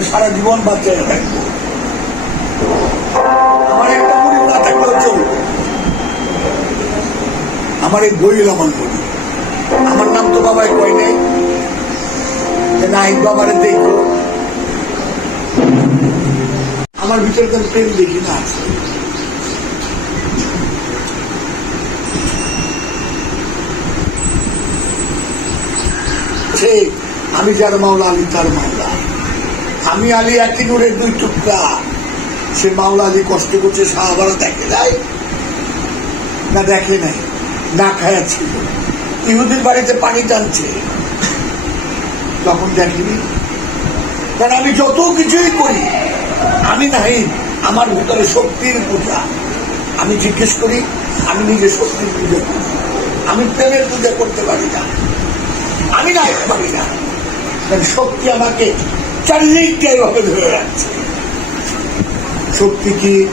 আমি সারা জীবন বাচ্চায় আমার একটা মুড়ি না থাকলেও চলবে আমার এই বইল আমার মুড়ি। আমার নাম তো বাবাই কয় নেই। যে নাই বাবারে আমার ভিতরে তো প্রেম দেখি না আছে। আমি যার মাওলা, আমি তার মাওলা। আমি আলী একই নূরের দুই টুকরা। সে মাওলা আলী কষ্ট করছে, সাহাবারা দেখে নাই? না দেখে নাই, না খায়া ছিল। ইহুদির বাড়িতে পানি টানছে। তখন দেখিনি। কারণ আমি যত কিছুই করি, আমি নাই আমার ভিতরে শক্তির পূজা। আমি জিজ্ঞেস করি, আমি নিজে শক্তির পূজা করি। আমি প্রেমের পূজা করতে পারি না। আমি না পারি না। শক্তি আমাকে চারিদিকটা এভাবে ধরে রাখছে। শক্তি কি?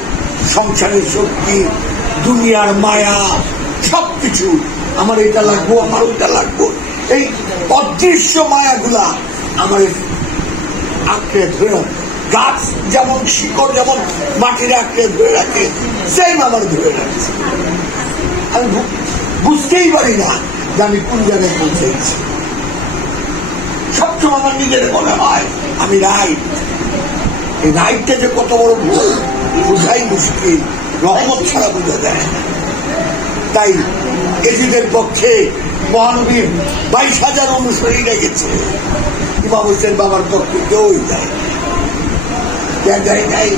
সংসারের শক্তি, দুনিয়ার মায়া, সবকিছু। আমার এটা লাগবো, আমার ওইটা লাগবো। এই অদৃশ্য মায়াগুলা আমার আঁকড়ে ধরে রাখে। গাছ যেমন, শিকড় যেমন মাটির আঁকড়ে ধরে রাখে সেম আমার ধরে রাখছে। আমি বুঝতেই পারি না যে আমি কোন জায়গায় পৌঁছেছি। সবসময় আমার নিজের মনে হয় আমি রাইট। এই রাইটটা যে কত বড় ভুল, বুঝাই মুশকিল, রহমত ছাড়া বুঝা যায় তাই এজিদের পক্ষে মহানবীর বাইশ হাজার অনুসারী রেখেছে। ইমাম হোসেন বাবার পক্ষে কেউই যায় যায় নাই।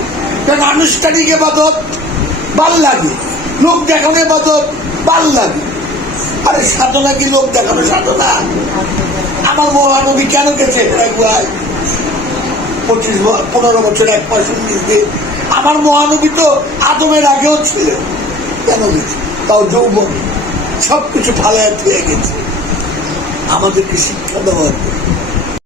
কারণ আনুষ্ঠানিক এবাদত ভালো লাগে। লোক দেখানো এবাদত ভালো লাগে। আরে সাধনা কি লোক দেখানো সাধনা? আমার মহানবী কেন গেছে? পঁচিশ পনেরো বছর এক মাস উনিশ দিন আমার মহানবী তো আদমের আগেও ছিল। কেন তাও যৌবন। সবকিছু ফালায় হয়ে গেছে। আমাদেরকে শিক্ষা দেওয়ার